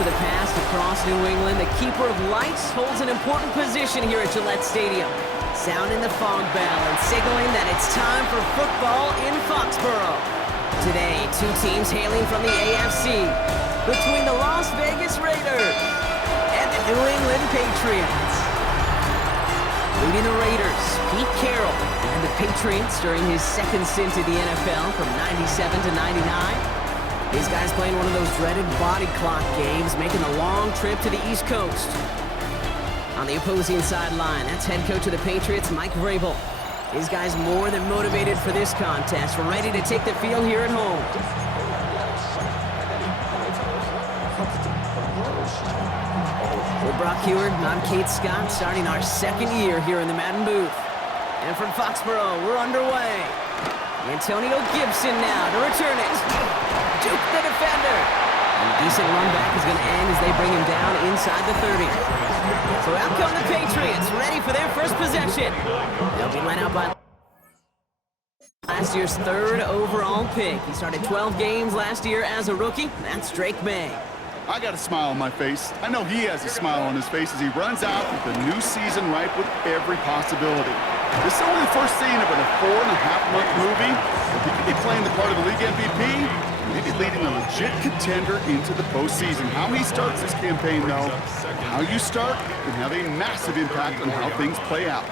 to the past across New England, the keeper of lights holds an important position here at Gillette Stadium, sounding the fog bell and signaling that it's time for football in Foxborough. Today, two teams hailing from the AFC, between the Las Vegas Raiders and the New England Patriots. Leading the Raiders, Pete Carroll, and the Patriots during his second stint in the NFL from 97 to 99. These guys playing one of those dreaded body clock games, making a long trip to the East Coast. On the opposing sideline, that's head coach of the Patriots, Mike Vrabel. These guys more than motivated for this contest. We're ready to take the field here at home. With Brock Heward, I'm Kate Scott, starting our second year here in the Madden booth. And from Foxborough, we're underway. Antonio Gibson now to return it. Juke the defender. And a decent run back is going to end as they bring him down inside the 30. So out come the Patriots, ready for their first possession. They'll be led out by last year's third overall pick. He started 12 games last year as a rookie. That's Drake May. I got a smile on my face. I know he has a smile on his face as he runs out with the new season ripe with every possibility. This is only the first scene of a 4.5-month movie. He could be playing the part of the league MVP, maybe leading a legit contender into the postseason. How he starts this campaign, though, how you start can have a massive impact on how things play out.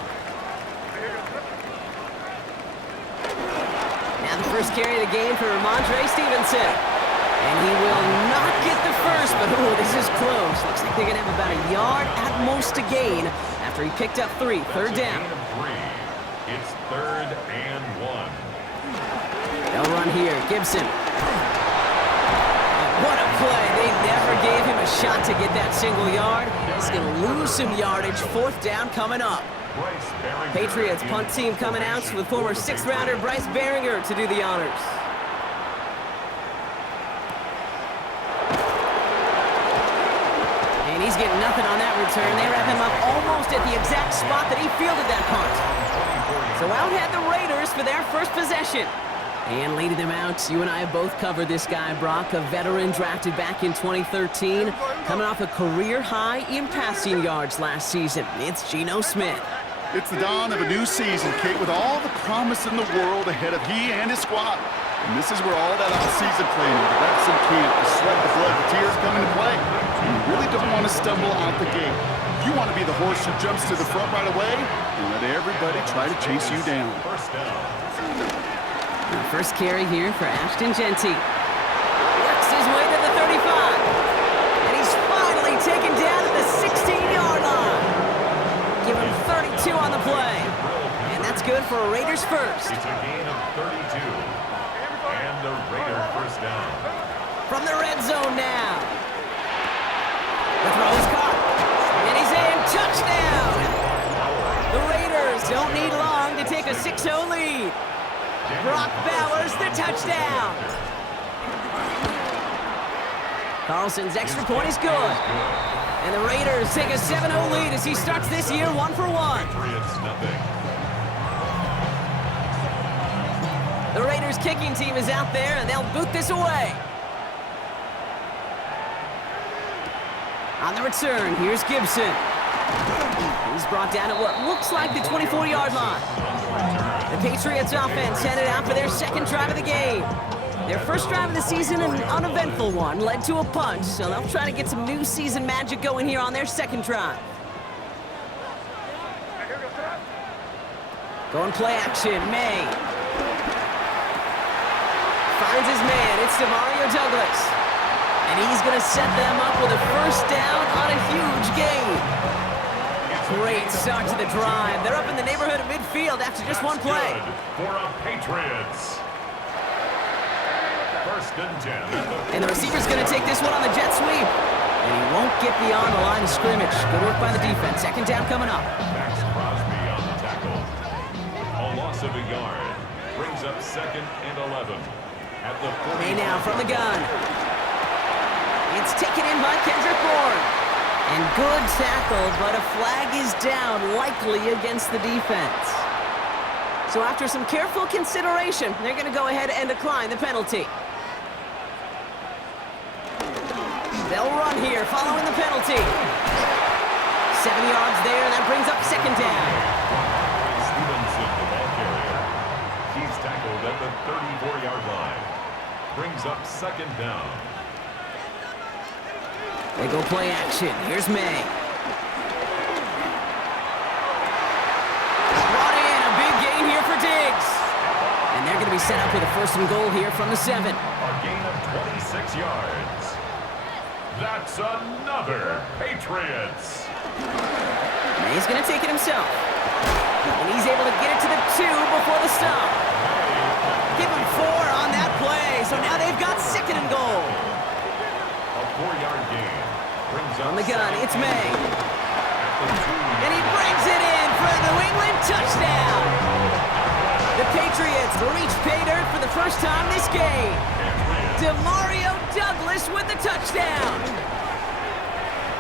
Now the first carry of the game for Ramondre Stevenson. And he will not get the first, but oh, this is close. Looks like they're going to have about a yard at most to gain after he picked up 3. Third down. It's 3rd and 1. They'll run here. Gibson. And what a play. They never gave him a shot to get that single yard. He's going to lose some yardage. 4th down coming up. Patriots punt team coming out with former 6th-rounder Bryce Behringer to do the honors. And he's getting nothing on that return. They wrap him up almost at the exact spot that he fielded that punt. So out had the Raiders for their first possession. And leading them out, you and I have both covered this guy, Brock, a veteran drafted back in 2013, coming off a career high in passing yards last season. It's GENO Smith. It's the dawn of a new season, Kate, with all the promise in the world ahead of he and his squad. And this is where all that off-season planning, the reps in camp, the sweat, the blood, the tears come into play. You really don't want to stumble out the gate. You want to be the horse who jumps to the front right away and let everybody try to chase you down. First carry here for Ashton Genty. Works his way to the 35. And he's finally taken down at the 16-yard line. Give him 32 on the play. And that's good for a Raiders first. It's a gain of 32. And the Raider first down. From the red zone now. The throw is caught. And he's in. Touchdown. The Raiders don't need long to take a 6-0 lead. Brock Bowers, the touchdown. Carlson's extra point is good. And the Raiders take a 7-0 lead as he starts this year 1 for 1. The Raiders kicking team is out there and they'll boot this away. On the return, here's Gibson. He's brought down at what looks like the 24-yard line. The Patriots offense headed out for their second drive of the game. Their first drive of the season, an uneventful one, led to a punt, so they'll try to get some new season magic going here on their second drive. Going play action, May. Finds his man, it's DeMario Douglas. And he's going to set them up with a first down on a huge gain. Great start to the drive. They're up in the neighborhood of midfield after just one play. For a Patriots. 1st and 10. And the receiver's going to take this one on the jet sweep. And he won't get beyond the line of scrimmage. Good work by the defense. 2nd down coming up. Max Crosby on the tackle. A loss of a yard. Brings up 2nd and 11. At the 40. May now from the gun. It's taken in by Kendrick Bourne. And good tackle, but a flag is down, likely against the defense. So after some careful consideration, they're going to go ahead and decline the penalty. They'll run here following the penalty. 7 yards there, that brings up second down. Stevenson, the ball carrier. He's tackled at the 34-yard line. Brings up second down. They go play action. Here's May. Brought in, a big gain here for Diggs. And they're going to be set up with a 1st and goal here from the 7. A gain of 26 yards. That's another Patriots. May's going to take it himself. And he's able to get it to the 2 before the stop. Give him 4 on that play. So now they've got 2nd and goal. A 4-yard gain. Brings up On the gun, it's May. And he brings it in for a New England touchdown. The Patriots reach pay dirt for the first time this game. Demario Douglas with the touchdown.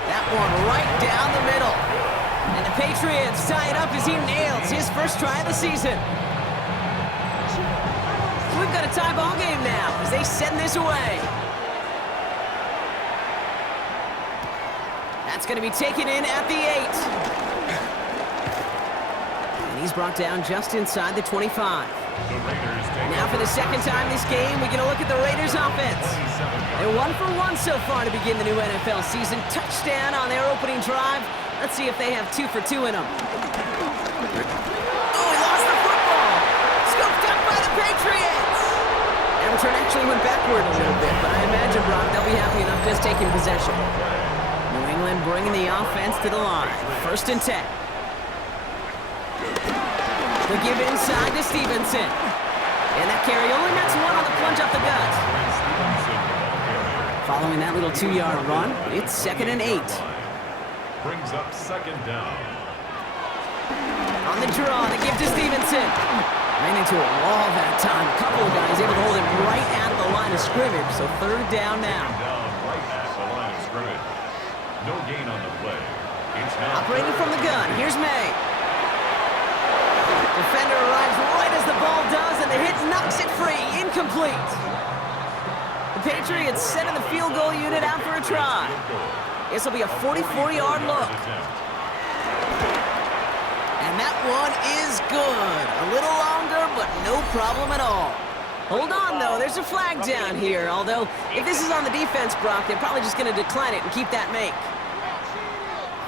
That one right down the middle. And the Patriots tie it up as he nails his first try of the season. So we've got a tie ball game now as they send this away. That's going to be taken in at the 8. And he's brought down just inside the 25. Now for the second time this game, we're going to look at the Raiders offense. They're 1 for 1 so far to begin the new NFL season. Touchdown on their opening drive. Let's see if they have 2 for 2 in them. Oh, he lost the football. Scooped up by the Patriots. That return actually went backward a little bit, but I imagine, Brock, they'll be happy enough just taking possession. New England bringing the offense to the line. 1st and 10. They'll give inside to Stevenson. And that carry only nets 1 on the plunge up the gut. Following that little 2-yard run, it's 2nd and 8. Brings up second down. On the draw, the give to Stevenson. Ran into a wall that time. A couple of guys able to hold him right at the line of scrimmage. So 3rd down now. Down right at the line of scrimmage. No gain on the play. It's now operating from the gun. Here's May. Defender arrives right as the ball does, and the hit knocks it free. Incomplete. The Patriots sending the field goal unit out for a try. This will be a 44-yard look. And that one is good. A little longer, but no problem at all. Hold on, though. There's a flag down here. Although, if this is on the defense, Brock, they're probably just going to decline it and keep that make.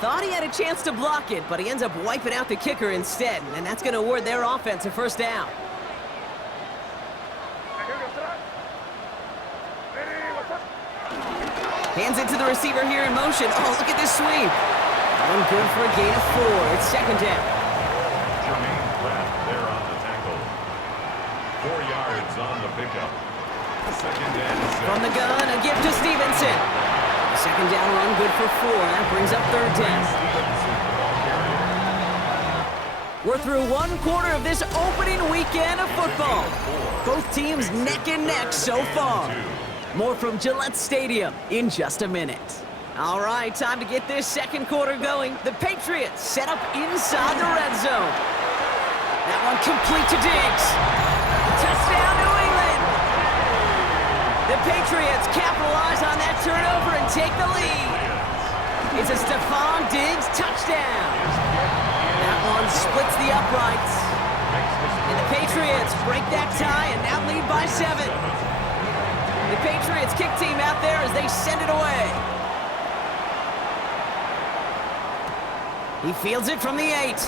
Thought he had a chance to block it, but he ends up wiping out the kicker instead, and that's going to award their offense a 1st down. Hands it to the receiver here in motion. Oh, look at this sweep. One good for a gain of 4. It's 2nd down. Jermaine Pratt there on the tackle. 4 yards on the pickup. 2nd and 6. From the gun, a give to Stevenson. 2nd down run good for 4. That brings up 3rd down. We're through 1 quarter of this opening weekend of football. Both teams neck and neck so far. More from Gillette Stadium in just a minute. All right, time to get this 2nd quarter going. The Patriots set up inside the red zone. That one complete to Diggs. Touchdown, New England. The Patriots capitalize on that turnover and take the lead. It's a Stephon Diggs touchdown. That one splits the uprights. And the Patriots break that tie and now lead by 7. The Patriots kick team out there as they send it away. He fields it from the 8.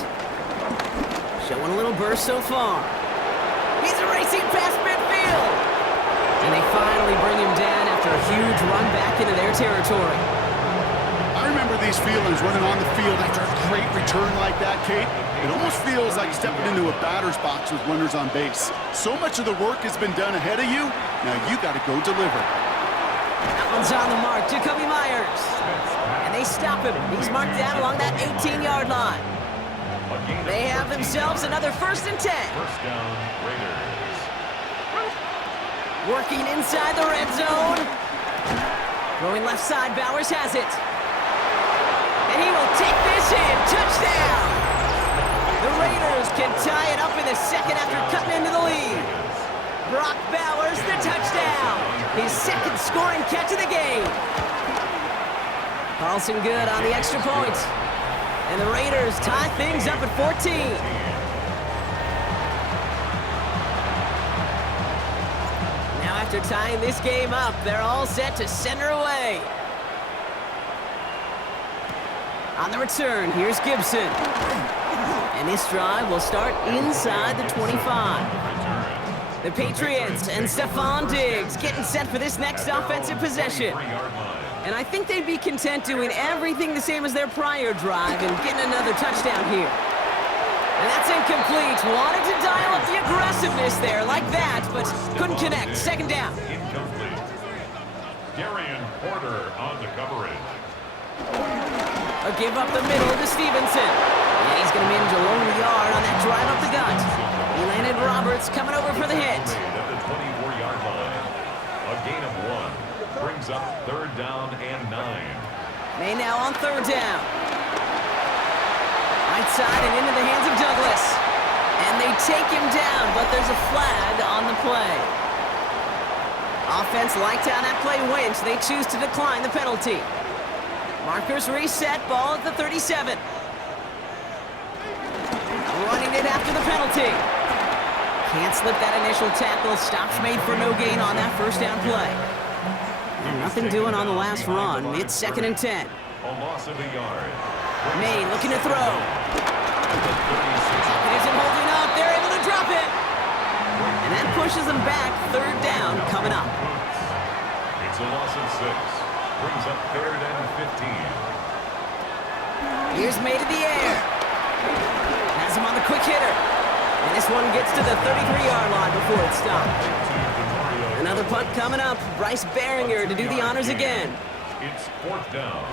Showing a little burst so far. He's racing past midfield. And they finally bring him down after a huge run back into their territory. I remember these feelings running on the field after a great return like that, Kate. It almost feels like stepping into a batter's box with runners on base. So much of the work has been done ahead of you. Now you got to go deliver. That one's on the mark. Jacoby Myers. And they stop him. He's marked down along that 18-yard line. They have themselves another 1st and 10. 1st down, Raiders. Working inside the red zone. Throwing left side, Bowers has it. And he will take this in. Touchdown! The Raiders can tie it up in the 2nd after cutting into the lead. Brock Bowers, the touchdown. His 2nd scoring catch of the game. Carlson good on the extra point. And the Raiders tie things up at 14. Now after tying this game up, they're all set to send her away. On the return, here's Gibson. And this drive will start inside the 25. The Patriots and Stephon Diggs getting set for this next offensive possession. And I think they'd be content doing everything the same as their prior drive and getting another touchdown here. And that's incomplete. Wanted to dial up the aggressiveness there like that, but couldn't connect. Second down. Incomplete. Darian Porter on the coverage. A give up the middle to Stevenson. And he's going to manage a long yard on that drive up the gut. He landed Roberts coming over for the hit. At the 24-yard line. A gain of 1. Brings up third down and 9. May now on third down. Right side and into the hands of Douglas. And they take him down, but there's a flag on the play. Offense liked how that play went. They choose to decline the penalty. Markers reset, ball at the 37. Running it after the penalty. Can't slip that initial tackle. Stops made for no gain on that first down play. And nothing doing on the last run. It's 2nd and 10. A loss of a yard. May looking to throw. It isn't holding up. They're able to drop it. And that pushes them back. Third down coming up. It's a loss of 6. Brings up third and 15. Here's May to the air. Has him on the quick hitter. And this one gets to the 33-yard line before it's stopped. Another punt coming up. Bryce Behringer to do the honors again. It's 4th down.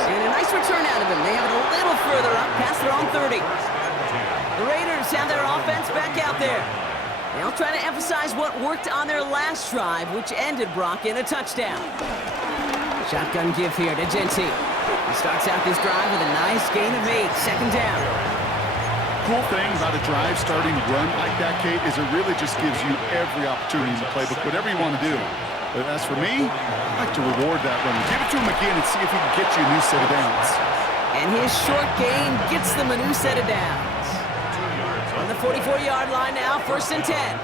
And a nice return out of him. They have it a little further up past their own 30. The Raiders have their offense back out there. They'll try to emphasize what worked on their last drive, which ended Brock in a touchdown. Shotgun give here to Genty. He starts out this drive with a nice gain of 8. Second down. Cool thing about a drive starting to run like that, Kate, is it really just gives you every opportunity in the playbook, whatever you want to do. But as for me, I like to reward that run. Give it to him again and see if he can get you a new set of downs. And his short gain gets them a new set of downs. On the 44-yard line now, 1st and 10.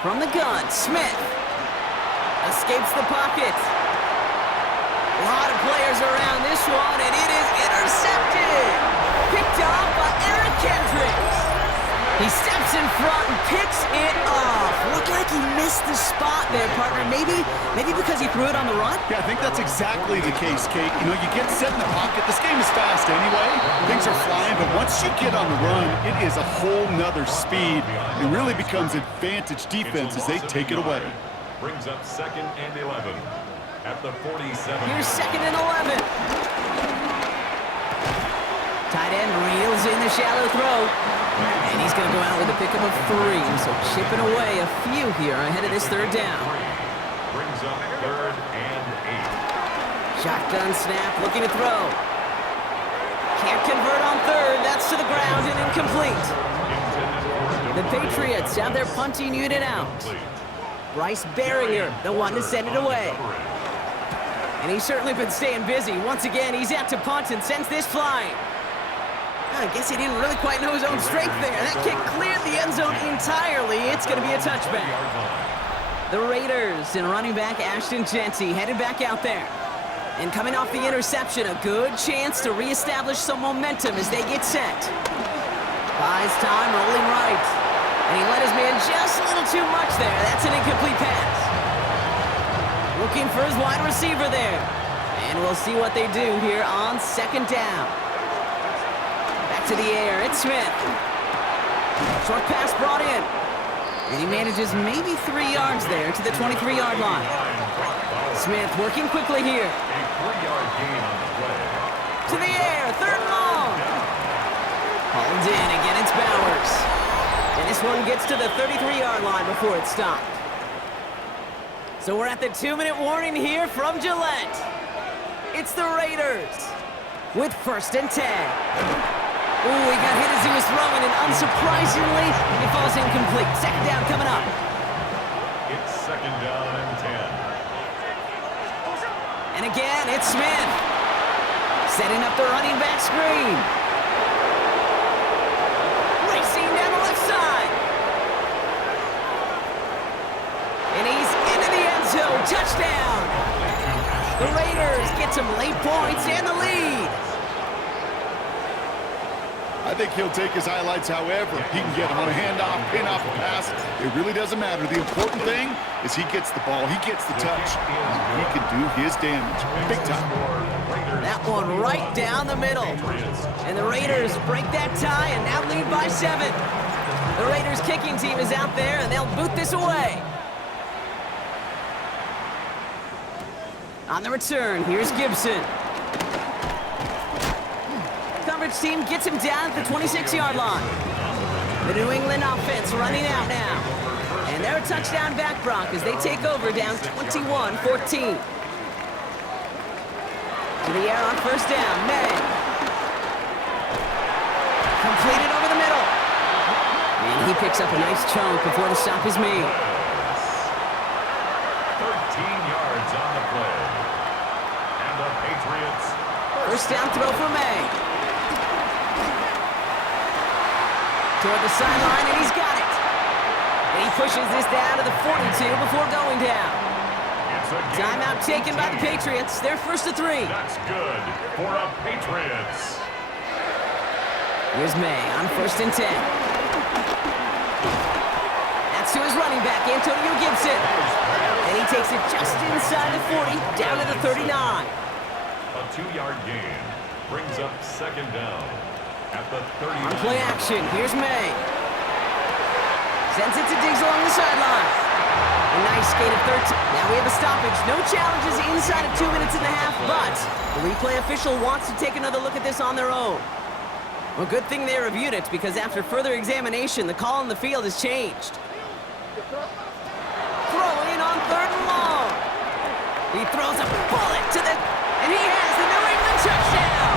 From the gun, Smith escapes the pocket. A lot of players around this one, and it is intercepted. Picked off by Eric Kendricks. He steps in front and picks it off. Looked like he missed the spot there, partner. Maybe because he threw it on the run? Yeah, I think that's exactly the case, Kate. You know, you get set in the pocket. This game is fast anyway. Things are flying, but once you get on the run, it is a whole nother speed. It really becomes advantage defense as they take it away. Brings up 2nd and 11. At the 47. Here's 2nd and 11. Tight end reels in the shallow throw. And he's going to go out with a pickup of 3. So chipping away a few here ahead of this third down. Brings up 3rd and 8. Shotgun snap, looking to throw. Can't convert on 3rd. That's to the ground and incomplete. The Patriots have their punting unit out. Bryce Behringer, the one to send it away. And he's certainly been staying busy. Once again, he's out to punt and sends this flying. I guess he didn't really quite know his own strength there. That kick cleared the end zone entirely. It's going to be a touchback. The Raiders and running back Ashton Genty headed back out there. And coming off the interception, a good chance to reestablish some momentum as they get set. Buys time, rolling right. And he let his man just a little too much there. That's an incomplete pass. Looking for his wide receiver there. And we'll see what they do here on 2nd down. Back to the air, it's Smith. Short pass brought in. And he manages maybe 3 yards there to the 23-yard line. Smith working quickly here. A 3-yard gain on the play. To the air, 3rd and long. Hauled in, again it's Bowers. And this one gets to the 33-yard line before it's stopped. So we're at the 2-minute warning here from Gillette. It's the Raiders with 1st and 10. Ooh, he got hit as he was throwing and surprisingly, it falls incomplete. Second down coming up. It's second down and 10. And again, it's Smith. Setting up the running back screen. Racing down the left side. And he's into the end zone. Touchdown. The Raiders get some late points and the lead. I think he'll take his highlights however he can get them on a handoff, pin off a pass. It really doesn't matter. The important thing is he gets the ball, he gets the touch. He can do his damage. Big time. That one right down the middle. And the Raiders break that tie and now lead by 7. The Raiders kicking team is out there and they'll boot this away. On the return, here's Gibson. Coverage team gets him down at the 26-yard line. The New England offense running out now. And they're a touchdown back, Brock, as they take over down 21-14. To the air on first down, May. Completed over the middle. And he picks up a nice chunk before the stop is made. 13 yards on the play. And the Patriots. First down throw for May. Toward the sideline, and he's got it. And he pushes this down to the 42 before going down. Timeout taken by the Patriots. They're first to 3. That's good for the Patriots. Here's May on first and 10. That's to his running back, Antonio Gibson. And he takes it just inside the 40, down to the 39. A 2-yard gain brings up second down at the 39. On play action, here's May. Sends it to Diggs along the sideline. A nice skate of 13. Now we have a stoppage. No challenges inside of 2 minutes and a half, but the replay official wants to take another look at this on their own. Well, good thing they reviewed it, because after further examination, the call on the field has changed. Throwing on third and long. He throws a bullet to the... and he has the New England touchdown!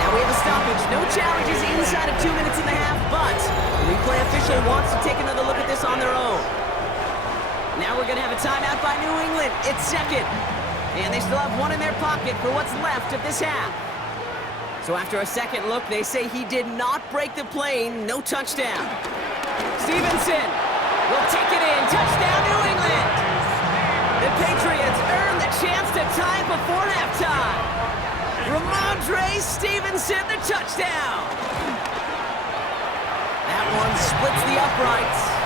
Now we have a stoppage. No challenges inside of 2 minutes and a half, but the replay official wants to take another look at this on their own. Now we're going to have a timeout by New England. It's second. And they still have one in their pocket for what's left of this half. So after a second look, they say he did not break the plane. No touchdown. Stevenson will take it in. Touchdown, New England. The Patriots earn the chance to tie it before halftime. Ramondre Stevenson, the touchdown. That one splits the uprights.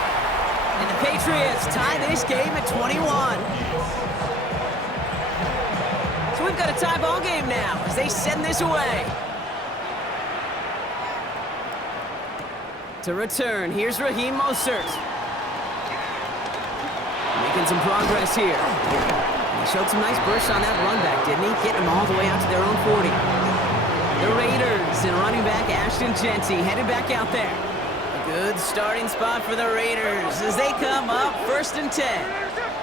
And the Patriots tie this game at 21. So we've got a tie ball game now as they send this away. To return, here's Raheem Mostert. Making some progress here. He showed some nice bursts on that run back, didn't he? Getting them all the way out to their own 40. The Raiders and running back Ashton Jeanty headed back out there. Good starting spot for the Raiders as they come up first and 10.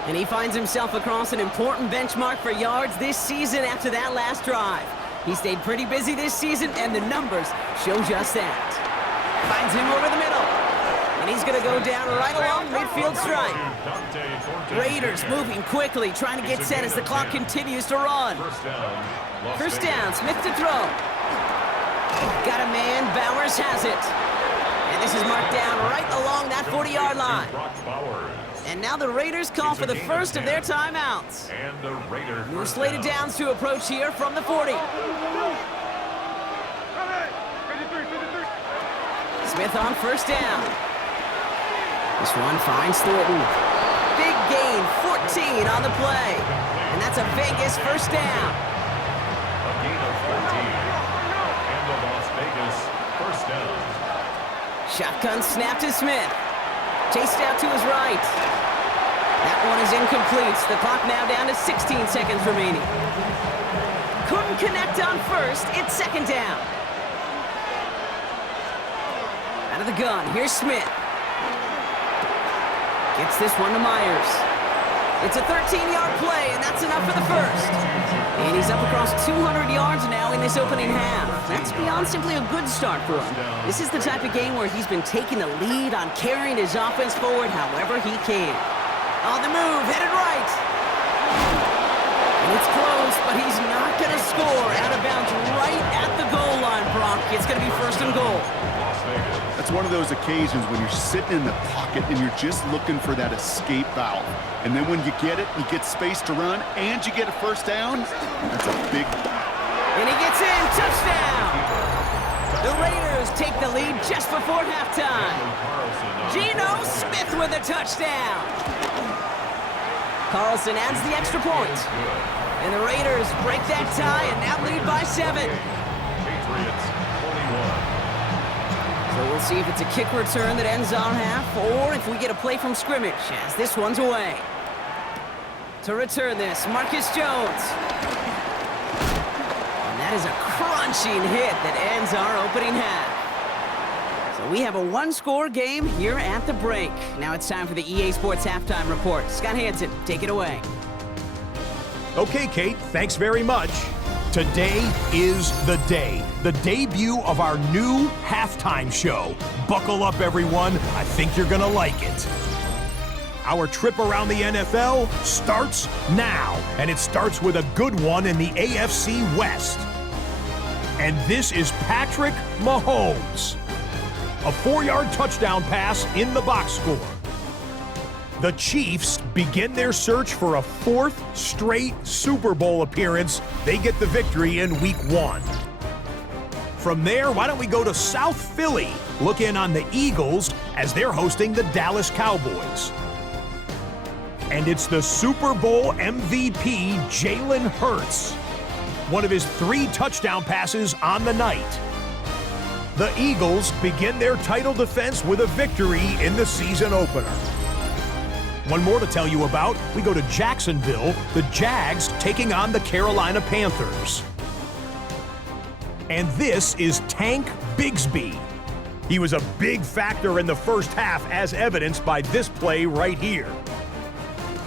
And he finds himself across an important benchmark for yards this season after that last drive. He stayed pretty busy this season, and the numbers show just that. Finds him over the middle. And he's going to go down right along midfield stripe. Raiders moving quickly, trying to get set as the clock continues to run. First down, Smith to throw. Got a man, Bowers has it. And this is marked down right along that 40-yard line. And now the Raiders call for the first of their timeouts. New slated downs to approach here from the 40. Smith on first down. This one finds Thornton. Big gain, 14 on the play. And that's a Vegas first down. A gain of 14. And the Las Vegas first down. Shotgun snap to Smith. Chased out to his right. That one is incomplete. The clock now down to 16 seconds remaining. Couldn't connect on first. It's second down. Out of the gun, here's Smith. Gets this one to Myers. It's a 13-yard play, and that's enough for the first. And he's up across 200 yards now in this opening half. That's beyond simply a good start for him. This is the type of game where he's been taking the lead on carrying his offense forward however he can. On the move, headed right. And it's close, but he's not going to score. Out of bounds right at the goal line, Brock. It's going to be first and goal. That's one of those occasions when you're sitting in the pocket and you're just looking for that escape valve. And then when you get it, you get space to run, and you get a first down. That's a big... And he gets in. Touchdown! The Raiders take the lead just before halftime. GENO Smith with a touchdown. Carlson adds the extra point. And the Raiders break that tie and now lead by 7. Patriots 21. So we'll see if it's a kick return that ends our half, or if we get a play from scrimmage, as this one's away. To return this, Marcus Jones. And that is a crunching hit that ends our opening half. So we have a one-score game here at the break. Now it's time for the EA Sports Halftime Report. Scott Hansen, take it away. Okay, Kate, thanks very much. Today is the day, the debut of our new halftime show. Buckle up, everyone. I think you're gonna like it. Our trip around the NFL starts now, and it starts with a good one in the AFC West. And this is Patrick Mahomes. A 4-yard touchdown pass in the box score. The Chiefs begin their search for a 4th straight Super Bowl appearance. They get the victory in Week 1. From there, why don't we go to South Philly, look in on the Eagles as they're hosting the Dallas Cowboys. And it's the Super Bowl MVP, Jalen Hurts. One of his 3 touchdown passes on the night. The Eagles begin their title defense with a victory in the season opener. One more to tell you about. We go to Jacksonville, the Jags taking on the Carolina Panthers. And this is Tank Bigsby. He was a big factor in the first half, as evidenced by this play right here.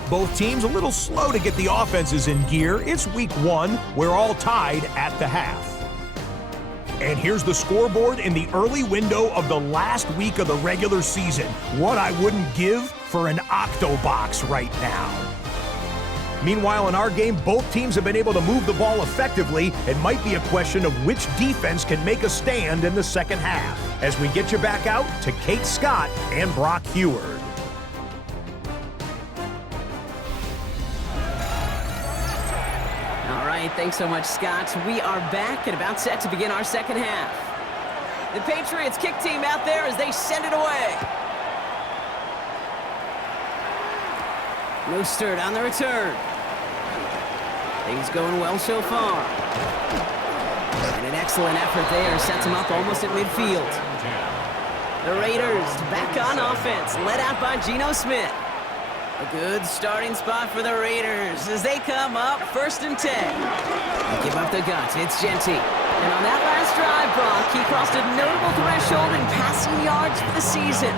Both teams a little slow to get the offenses in gear. It's Week 1. We're all tied at the half. And here's the scoreboard in the early window of the last week of the regular season. What I wouldn't give for an Octobox right now. Meanwhile, in our game, both teams have been able to move the ball effectively. It might be a question of which defense can make a stand in the second half. As we get you back out to Kate Scott and Brock Heward. All right, thanks so much, Scott. We are back and about set to begin our second half. The Patriots kick team out there as they send it away. Mostert on the return. Things going well so far. And an excellent effort there sets him up almost at midfield. The Raiders back on offense, led out by GENO Smith. A good starting spot for the Raiders as they come up 1st and 10. They give up the guts. It's Genty. And on that last drive, Brock, he crossed a notable threshold in passing yards for the season.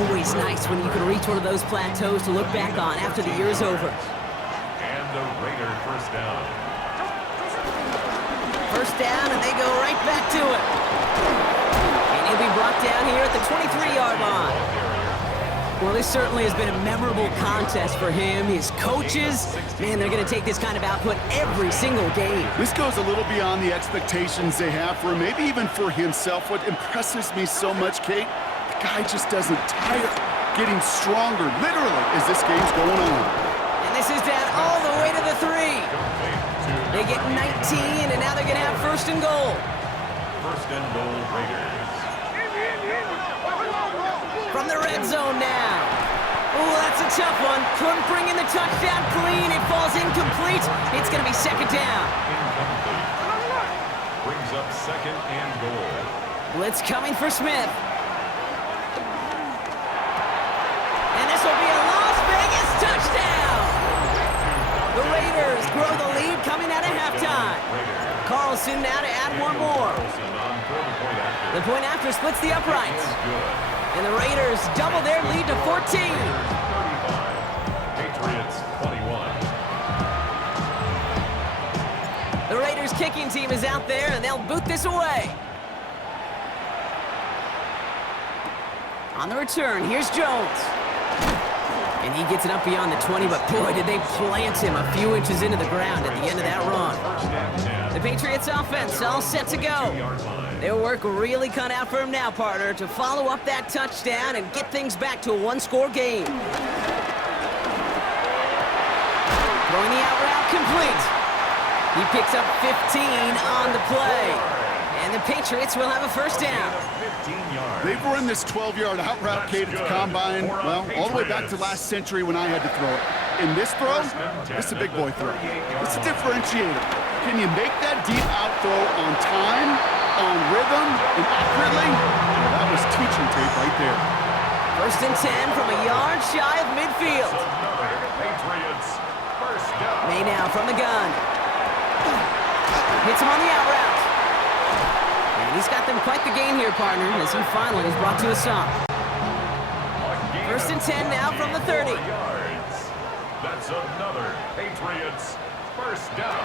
Always nice when you can reach one of those plateaus to look back on after the year is over. And the Raider first down. First down, and they go right back to it. And he'll be brought down here at the 23-yard line. Well, this certainly has been a memorable contest for him. His coaches, man, they're going to take this kind of output every single game. This goes a little beyond the expectations they have for him, maybe even for himself. What impresses me so much, Kate, the guy just doesn't tire, getting stronger, literally, as this game's going on. And this is down all the way to the 3. They get 19, and now they're going to have 1st and goal. 1st and goal, Raiders. From the red zone now. Oh, that's a tough one. Couldn't bring in the touchdown clean. It falls incomplete. It's going to be 2nd down. Incomplete. Brings up 2nd and goal. Blitz coming for Smith. And this will be a Las Vegas touchdown. The Raiders grow the lead coming out of halftime. Carlson now to add one more. The point after splits the uprights. And the Raiders double their lead to 14. 35. Patriots 20. Raiders kicking team is out there, and they'll boot this away. On the return, here's Jones. And he gets it up beyond the 20, but boy, did they plant him a few inches into the ground at the end of that run. The Patriots offense all set to go. Their work really cut out for him now, partner, to follow up that touchdown and get things back to a one-score game. Throwing the out route complete. He picks up 15 on the play. And the Patriots will have a first down. They've run this 12-yard out route, Kate, at the combine, well, all the way back to last century when I had to throw it. In this throw, it's a big boy throw. It's a differentiator. Can you make that deep out throw on time, on rhythm, and accurately? That was teaching tape right there. First and 10 from a yard shy of midfield. May now from the gun. Hits him on the out route. And he's got them quite the gain here, partner, as he finally is brought to a stop. First and 10 now from the 30. That's another Patriots first down.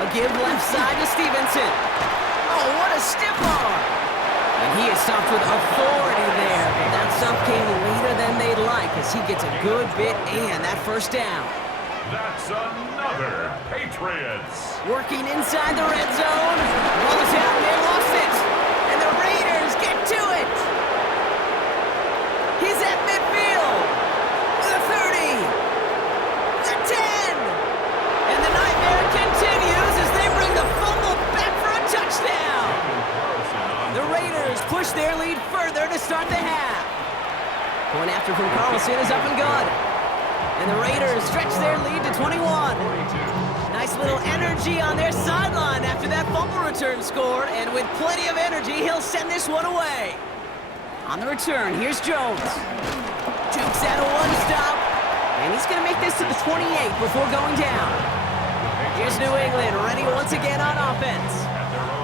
A give left side to Stevenson. Oh, what a stiff arm. And he is stopped with authority there, but that stop came later than they'd like as he gets a good bit and that first down. That's another Patriots. Working inside the red zone. Ball is out and they lost it. And the Raiders get to it. He's at midfield. The 30. The 10. And the nightmare continues as they bring the fumble back for a touchdown. The Raiders push their lead further to start the half. Point after from Carlson is up and good. And the Raiders stretch their lead to 21. Nice little energy on their sideline after that fumble return score. And with plenty of energy, he'll send this one away. On the return, here's Jones. Jukes out a one-stop. And he's going to make this to the 28 before going down. Here's New England ready once again on offense.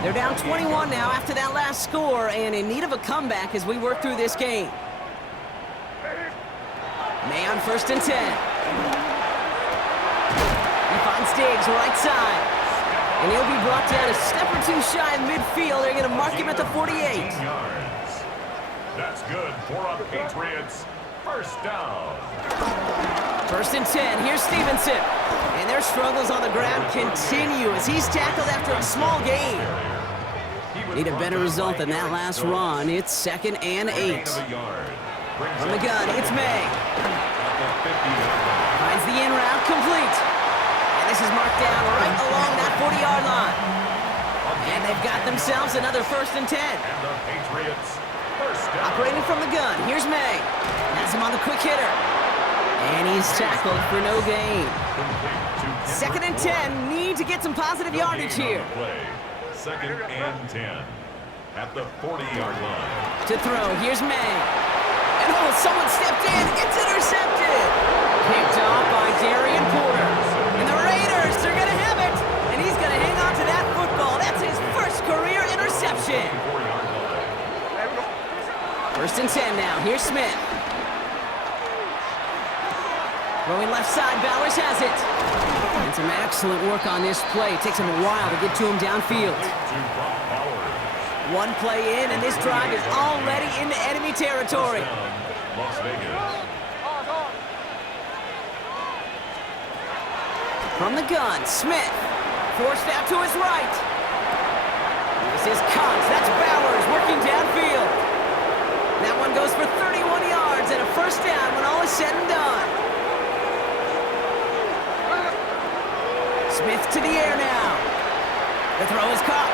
They're down 21 now after that last score and in need of a comeback as we work through this game. May on first and 10. He finds Diggs right side. And he'll be brought down a step or two shy of midfield. They're going to mark him at the 48. That's good for a Patriots first down. First and 10. Here's Stevenson. And their struggles on the ground continue as he's tackled after a small gain. Need a better result than that last run. It's second and 8. From the gun, it's May. Finds the in route complete. And this is marked down right along that 40-yard line. And they've got themselves another first and 10. Operating from the gun, here's May. Has him on the quick hitter. And he's tackled for no gain. Second and 10, need to get some positive yardage here. Second and 10 at the 40-yard line. To throw, here's May. And oh, someone stepped in. It's intercepted. Picked off by Darian Porter. And the Raiders are going to have it. And he's going to hang on to that football. That's his first career interception. First and 10 now. Here's Smith. Throwing left side, Bowers has it. And some excellent work on this play. It takes him a while to get to him downfield. One play in, and this drive is already into enemy territory. Las Vegas. From the gun, Smith. Forced out to his right. This is Cox. That's Bowers working downfield. That one goes for 31 yards and a first down when all is said and done. Smith to the air now. The throw is caught.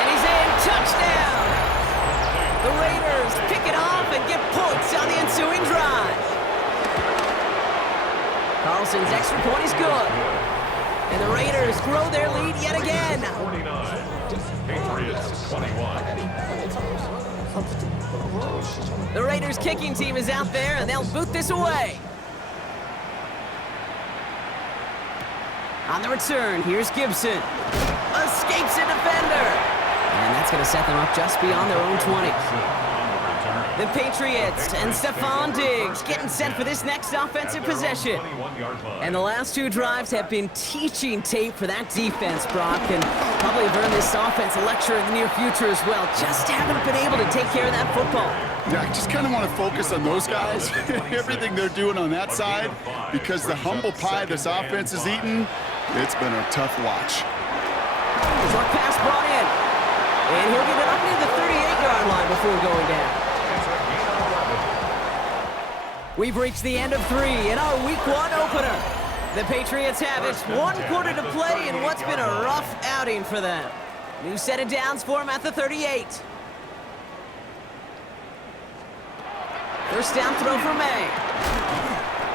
And he's in. Touchdown! The Raiders pick it off and get points on the ensuing drive. Carlson's extra point is good. And the Raiders grow their lead yet again. 49. Patriots 21. The Raiders kicking team is out there and they'll boot this away. On the return, here's Gibson. Escapes a defender. And that's going to set them up just beyond their own 20. The Patriots and Stephon Diggs getting set for this next offensive possession. And the last two drives have been teaching tape for that defense, Brock, and probably have earned this offense a lecture in the near future as well. Just haven't been able to take care of that football. Yeah, I just kind of want to focus on those guys, everything they're doing on that side, because the humble pie this offense is eating, it's been a tough watch. Short pass brought in, and he'll get it up near the 38-yard line before going down. We've reached the end of 3 in our Week 1 opener. The Patriots have it, 1 quarter to play in what's been a rough outing for them. New set of downs for him at the 38. First down throw for May.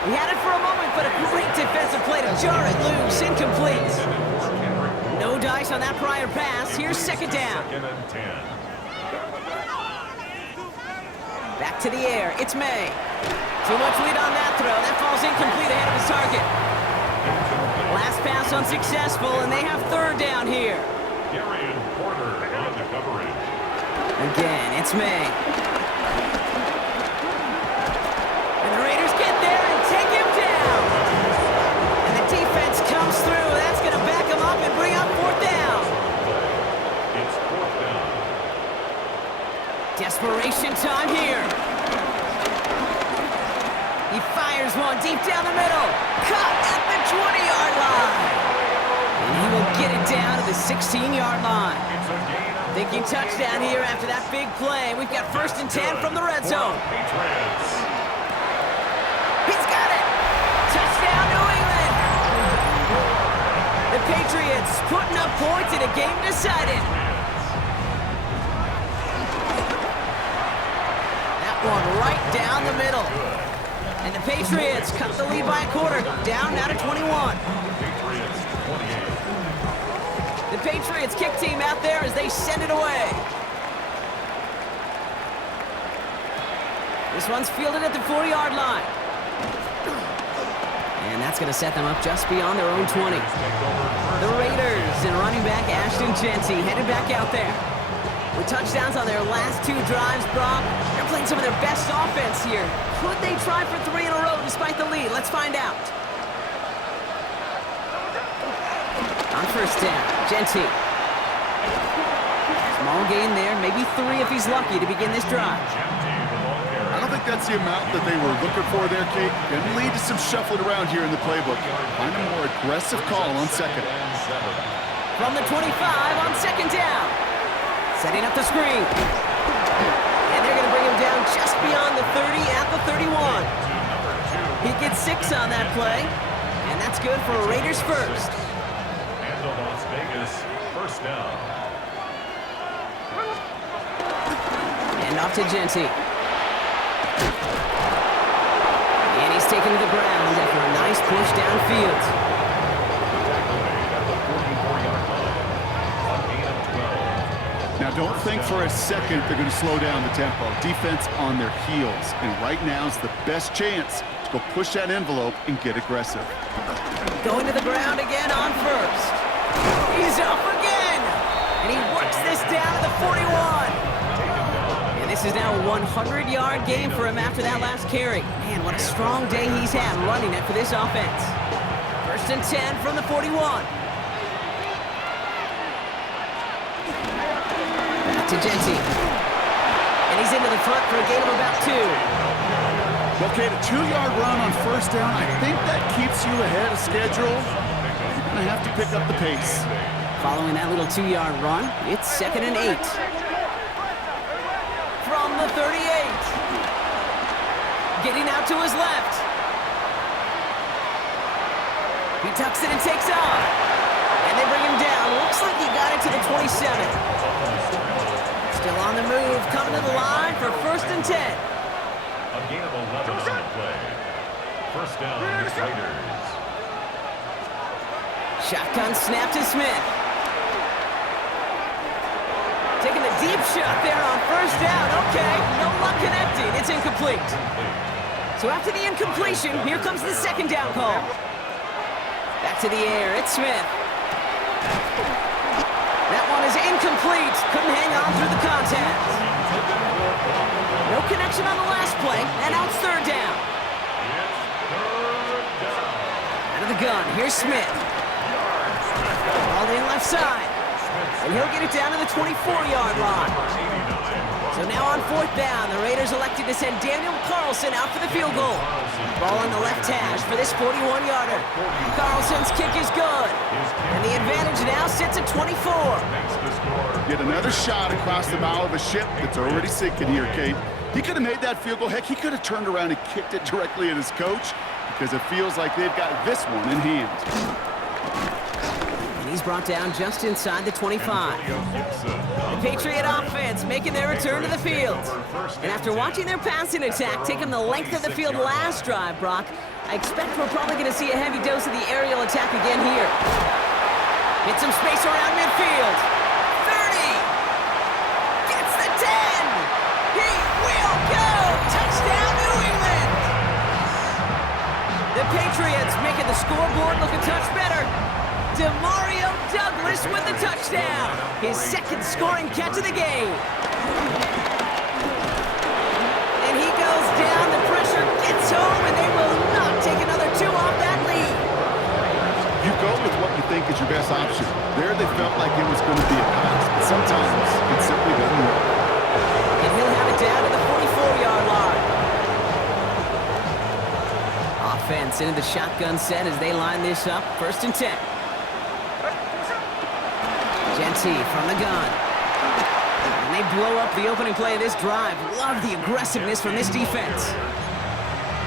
He had it for a moment, but a great defensive play to jar it loose, incomplete. No dice on that prior pass. Here's second down. Back to the air. It's May. Too much lead on that throw. That falls incomplete ahead of his target. Last pass unsuccessful, and they have third down here. On the coverage. Again, it's May. And the Raiders get there and take him down. And the defense comes through. That's going to back him up and bring up fourth down. It's fourth down. Desperation time here. He fires one deep down the middle. Caught at the 20-yard line. And he will get it down to the 16-yard line. Thinking touchdown here after that big play. We've got first and 10 from the red zone. He's got it. Touchdown, New England. The Patriots putting up points in a game decided. That one right down the middle. And the Patriots cut the lead by a quarter, down now to 21. The Patriots kick team out there as they send it away. This one's fielded at the 40-yard line. And that's going to set them up just beyond their own 20. The Raiders and running back Ashton Jeanty headed back out there. With touchdowns on their last 2 drives, Brock, they're playing some of their best offense here. Could they try for 3 in a row despite the lead? Let's find out. On first down, Jeanty. Small gain there, maybe 3 if he's lucky to begin this drive. I don't think that's the amount that they were looking for there, Kate. Going to lead to some shuffling around here in the playbook. Find a more aggressive call on second. From the 25 on second down. Setting up the screen. And they're going to bring him down just beyond the 30 at the 31. He gets 6 on that play. And that's good for Raiders first. And the Las Vegas first down. And off to Jeanty. And he's taken to the ground after a nice push downfield. Now, don't think for a second they're going to slow down the tempo. Defense on their heels. And right now is the best chance to go push that envelope and get aggressive. Going to the ground again on first. He's up again. And he works this down to the 41. And this is now a 100-yard game for him after that last carry. Man, what a strong day he's had running it for this offense. First and 10 from the 41. To Jeanty. And he's into the front for a gain of about 2. Okay, the 2-yard run on first down, I think that keeps you ahead of schedule. You're going to have to pick up the pace. Following that little 2-yard run, it's second and 8. From the 38. Getting out to his left. He tucks it and takes off. And they bring him down. Looks like he got it to the 27. Still on the move, coming to the line for first and 10. A gain of 11 on the play. First down, Raiders. Shotgun snap to Smith. Taking the deep shot there on first down. Okay, no luck connecting. It's incomplete. So after the incompletion, here comes the second down call. Back to the air, it's Smith. That one is incomplete. Couldn't hang on through the contact. No connection play, and now it's third down. Out of the gun, here's Smith. Ball in left side. And he'll get it down to the 24-yard line. So now on fourth down, the Raiders elected to send Daniel Carlson out for the field goal. Ball on the left hash for this 41-yarder. Carlson's kick is good. And the advantage now sits at 24. Get another shot across the bow of a ship that's already sinking here, Kate. He could have made that field goal. Heck, he could have turned around and kicked it directly at his coach because it feels like they've got this one in hand. And he's brought down just inside the 25. The Patriot offense making their return to the field. And after watching their passing attack take them the length of the field last drive, Brock, I expect we're probably going to see a heavy dose of the aerial attack again here. Get some space around midfield. 30. Gets the 10. He will go. Touchdown, New England. The Patriots making the scoreboard look a touch better. Demario Douglas with the touchdown. His second scoring catch of the game. And he goes down. The pressure gets home, and they will not take another two off that lead. You go with what you think is your best option. There they felt like it was going to be a pass, but sometimes it simply doesn't work. And he'll have it down to the 44-yard line. Offense into the shotgun set as they line this up. 1st and 10. Genty from the gun. And they blow up the opening play of this drive. Love the aggressiveness from this defense.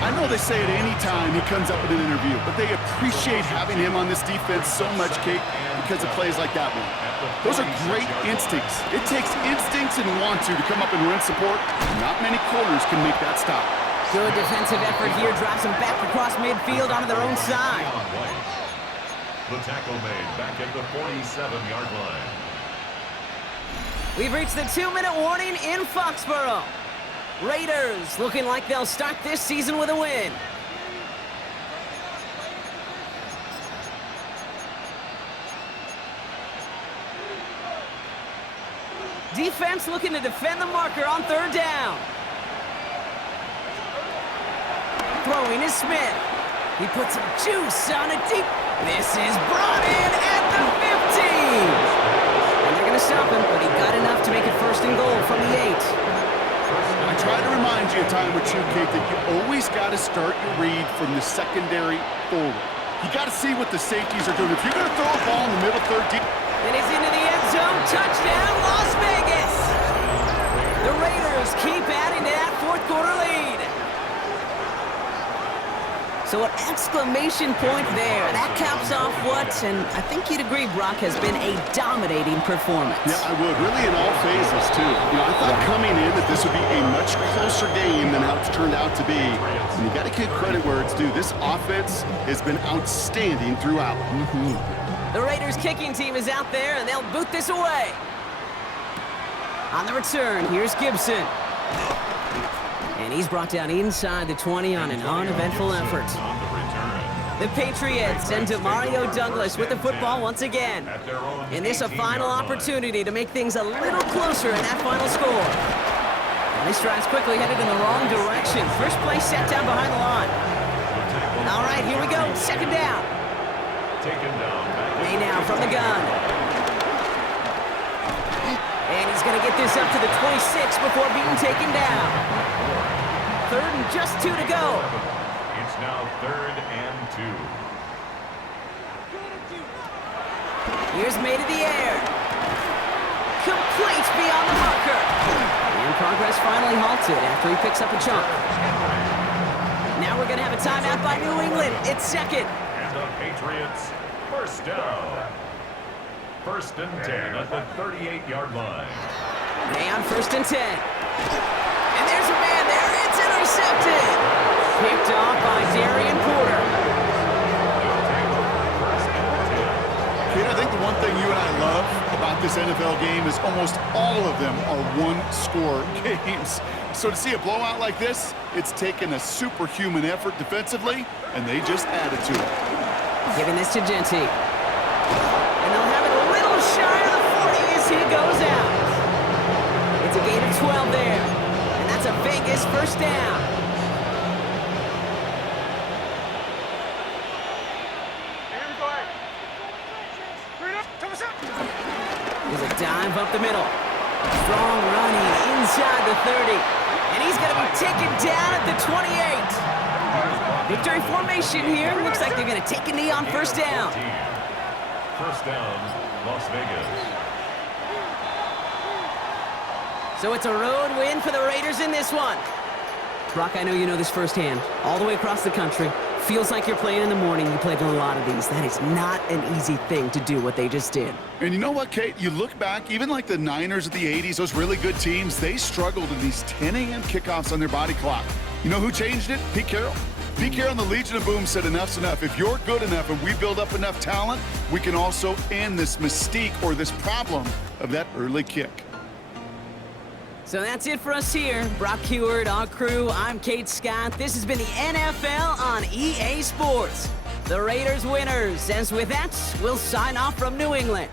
I know they say it any time he comes up in an interview, but they appreciate having him on this defense so much, Kate, because of plays like that one. Those are great instincts. It takes instincts and want to come up and run support. Not many corners can make that stop. Good defensive effort here. Drives them back across midfield onto their own side. The tackle made back at the 47-yard line. We've reached the 2-minute warning in Foxborough. Raiders looking like they'll start this season with a win. Defense looking to defend the marker on third down. Throwing is Smith. He puts some juice on it deep. This is brought in at the 15. And they're going to stop him, but he got enough to make it 1st and goal from the 8. I try to remind you a time or two, Kate, that you always got to start your read from the secondary forward. You got to see what the safeties are doing. If you're going to throw a ball in the middle third deep. And he's into the end zone. Touchdown, Las Vegas. The Raiders keep adding to that 4th quarter lead. So an exclamation point there. That caps off what, and I think you'd agree, Brock, has been a dominating performance. Yeah, I would. Really in all phases, too. You know, I thought coming in that this would be a much closer game than how it's turned out to be. And you got to give credit where it's due. This offense has been outstanding throughout. The Raiders kicking team is out there, and they'll boot this away. On the return, here's Gibson. And he's brought down inside the 20 on an uneventful effort. The Patriots and Demario Douglas with the football once again. And this a final opportunity to make things a little closer in that final score. And this drive's quickly headed in the wrong direction. First play set down behind the line. All right, here we go. 2nd down. May now from the gun. And he's going to get this up to the 26 before being taken down. 3rd and just 2 to go. It's now 3rd and 2. Here's made in the air. Complete beyond the marker. And progress finally halted after he picks up a chunk. Now we're going to have a timeout by New England. It's 2nd. And the Patriots, 1st down. 1st and 10 at the 38-yard line. May on 1st and 10. And there's a man there. It's intercepted. Picked off by Darian Porter. Kate, I think the one thing you and I love about this NFL game is almost all of them are one-score games. So to see a blowout like this, it's taken a superhuman effort defensively, and they just added to it. Giving this to Genty. And they'll have it a little shy of the 40 as he goes out. It's a gain of 12 there. And that's a big biggest first down. There's a dive up the middle. Strong running inside the 30. And he's going to be taken down at the 28. Victory formation here. Looks like they're going to take a knee on first down. First down, Las Vegas. So it's a road win for the Raiders in this one. Brock, I know you know this firsthand. All the way across the country. Feels like you're playing in the morning. You played in a lot of these. That is not an easy thing to do what they just did. And you know what, Kate? You look back, even like the Niners of the 80s, those really good teams, they struggled in these 10 a.m. kickoffs on their body clock. You know who changed it? Pete Carroll. Pete Carroll and the Legion of Boom said enough's enough. If you're good enough and we build up enough talent, we can also end this mystique or this problem of that early kick. So that's it for us here. Brock Heward, our crew, I'm Kate Scott. This has been the NFL on EA Sports. The Raiders winners. As with that, we'll sign off from New England.